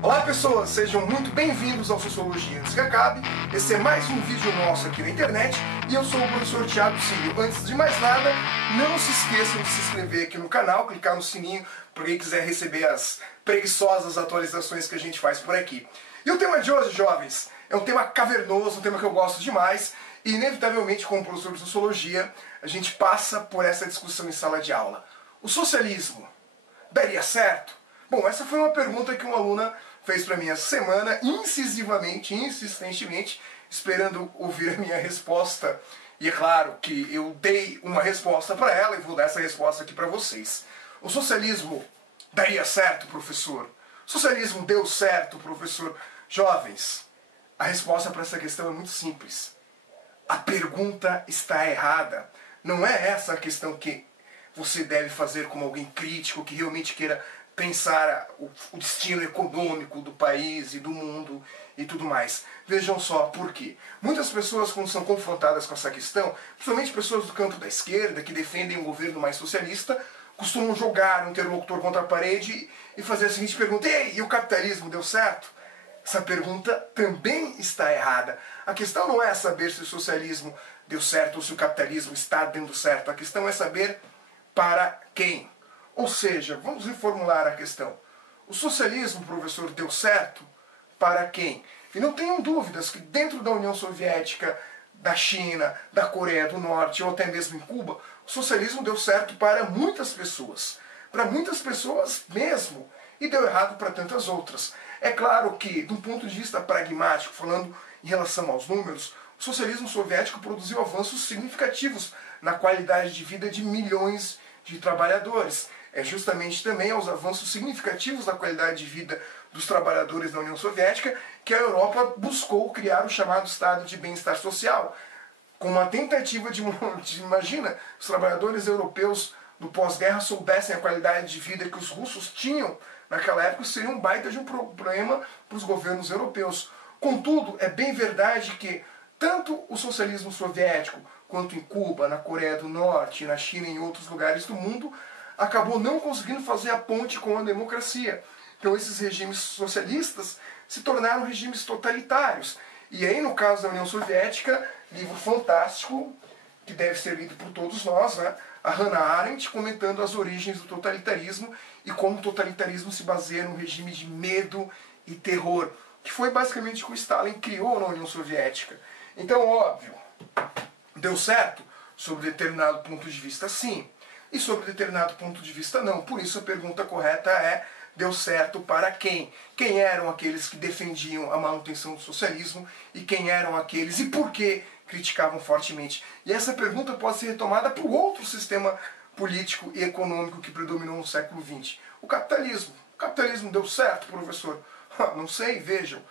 Olá pessoas, sejam muito bem-vindos ao Sociologia Antes que Acabe. Esse é mais um vídeo nosso aqui na internet e eu sou o professor Thiago Cílio. Antes de mais nada, não se esqueçam de se inscrever aqui no canal, clicar no sininho para quem quiser receber as preguiçosas atualizações que a gente faz por aqui. E o tema de hoje, jovens, é um tema cavernoso, um tema que eu gosto demais e inevitavelmente, como professor de Sociologia, a gente passa por essa discussão em sala de aula. O socialismo daria certo? Bom, essa foi uma pergunta que uma aluna fez para mim essa semana, incisivamente, insistentemente, esperando ouvir a minha resposta. E é claro que eu dei uma resposta para ela e vou dar essa resposta aqui para vocês. O socialismo daria certo, professor? O socialismo deu certo, professor? Jovens, a resposta para essa questão é muito simples. A pergunta está errada. Não é essa a questão que você deve fazer como alguém crítico, que realmente queira pensar o destino econômico do país e do mundo e tudo mais. Vejam só por quê. Muitas pessoas, quando são confrontadas com essa questão, principalmente pessoas do campo da esquerda, que defendem um governo mais socialista, costumam jogar o interlocutor contra a parede e fazer a seguinte pergunta: ei, e o capitalismo deu certo? Essa pergunta também está errada. A questão não é saber se o socialismo deu certo ou se o capitalismo está dando certo. A questão é saber para quem. Ou seja, vamos reformular a questão. O socialismo, professor, deu certo para quem? E não tenham dúvidas que dentro da União Soviética, da China, da Coreia do Norte ou até mesmo em Cuba, o socialismo deu certo para muitas pessoas. Para muitas pessoas mesmo. E deu errado para tantas outras. É claro que, de um ponto de vista pragmático, falando em relação aos números, o socialismo soviético produziu avanços significativos na qualidade de vida de milhões de trabalhadores. É justamente também aos avanços significativos na qualidade de vida dos trabalhadores da União Soviética que a Europa buscou criar o chamado Estado de Bem-Estar Social, com uma tentativa de imagina, os trabalhadores europeus do pós-guerra soubessem a qualidade de vida que os russos tinham naquela época, seria um baita de um problema para os governos europeus. Contudo, é bem verdade que tanto o socialismo soviético quanto em Cuba, na Coreia do Norte, na China e em outros lugares do mundo, acabou não conseguindo fazer a ponte com a democracia. Então esses regimes socialistas se tornaram regimes totalitários. E aí, no caso da União Soviética, livro fantástico, que deve ser lido por todos nós, né? A Hannah Arendt comentando as origens do totalitarismo e como o totalitarismo se baseia num regime de medo e terror, que foi basicamente o que o Stalin criou na União Soviética. Então, óbvio, deu certo sob determinado ponto de vista, sim. E sobre determinado ponto de vista, não. Por isso a pergunta correta é: deu certo para quem? Quem eram aqueles que defendiam a manutenção do socialismo e quem eram aqueles e por que criticavam fortemente? E essa pergunta pode ser retomada para o outro sistema político e econômico que predominou no século XX. O capitalismo. O capitalismo deu certo, professor? Não sei, vejam.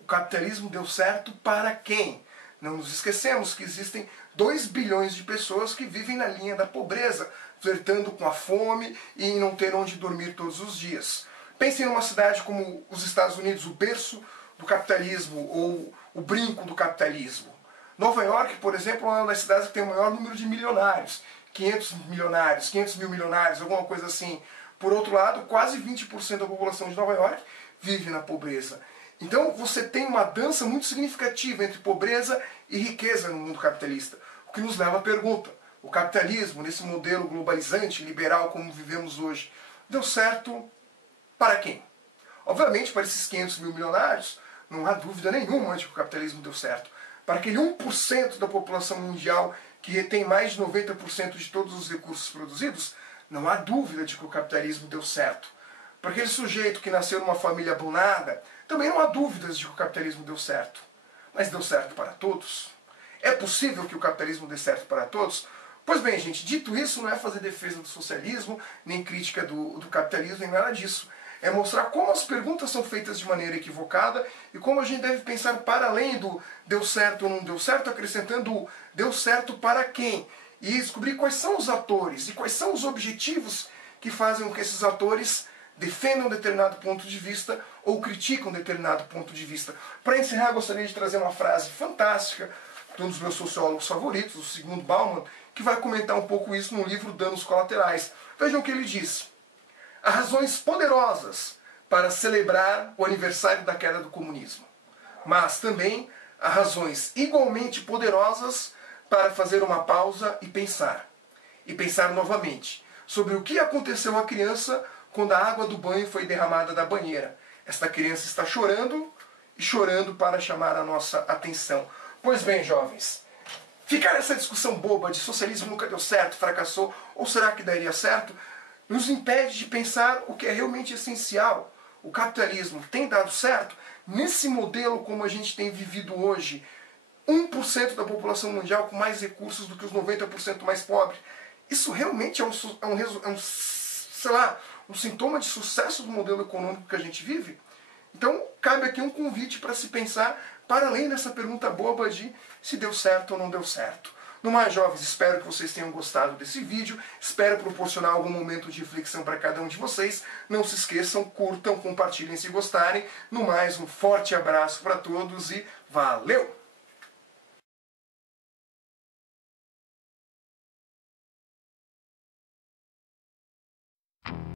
O capitalismo deu certo para quem? Não nos esquecemos que existem 2 bilhões de pessoas que vivem na linha da pobreza, flertando com a fome e em não ter onde dormir todos os dias. Pensem numa cidade como os Estados Unidos, o berço do capitalismo ou o brinco do capitalismo. Nova York, por exemplo, é uma das cidades que tem o maior número de milionários. 500 milionários, 500 mil milionários, alguma coisa assim. Por outro lado, quase 20% da população de Nova York vive na pobreza. Então você tem uma dança muito significativa entre pobreza e riqueza no mundo capitalista. O que nos leva à pergunta: o capitalismo, nesse modelo globalizante, liberal como vivemos hoje, deu certo para quem? Obviamente, para esses 500 mil milionários, não há dúvida nenhuma de que o capitalismo deu certo. Para aquele 1% da população mundial que retém mais de 90% de todos os recursos produzidos, não há dúvida de que o capitalismo deu certo. Para aquele sujeito que nasceu numa família abonada, também não há dúvidas de que o capitalismo deu certo. Mas deu certo para todos? É possível que o capitalismo dê certo para todos? Pois bem, gente, dito isso, não é fazer defesa do socialismo, nem crítica do capitalismo, nem nada disso. É mostrar como as perguntas são feitas de maneira equivocada e como a gente deve pensar para além do deu certo ou não deu certo, acrescentando o deu certo para quem? E descobrir quais são os atores e quais são os objetivos que fazem com que esses atores defendam um determinado ponto de vista ou criticam um determinado ponto de vista. Para encerrar, gostaria de trazer uma frase fantástica de um dos meus sociólogos favoritos, o Zygmunt Bauman, que vai comentar um pouco isso no livro Danos Colaterais. Vejam o que ele diz: há razões poderosas para celebrar o aniversário da queda do comunismo. Mas também há razões igualmente poderosas para fazer uma pausa e pensar. E pensar novamente sobre o que aconteceu à criança quando a água do banho foi derramada da banheira. Esta criança está chorando e chorando para chamar a nossa atenção. Pois bem, jovens, ficar nessa discussão boba de socialismo nunca deu certo, fracassou, ou será que daria certo, nos impede de pensar o que é realmente essencial. O capitalismo tem dado certo? Nesse modelo como a gente tem vivido hoje, 1% da população mundial com mais recursos do que os 90% mais pobres, isso realmente é um sintoma de sucesso do modelo econômico que a gente vive? Então, cabe aqui um convite para se pensar para além dessa pergunta boba de se deu certo ou não deu certo. No mais, jovens, espero que vocês tenham gostado desse vídeo, espero proporcionar algum momento de reflexão para cada um de vocês. Não se esqueçam, curtam, compartilhem se gostarem. No mais, um forte abraço para todos e valeu!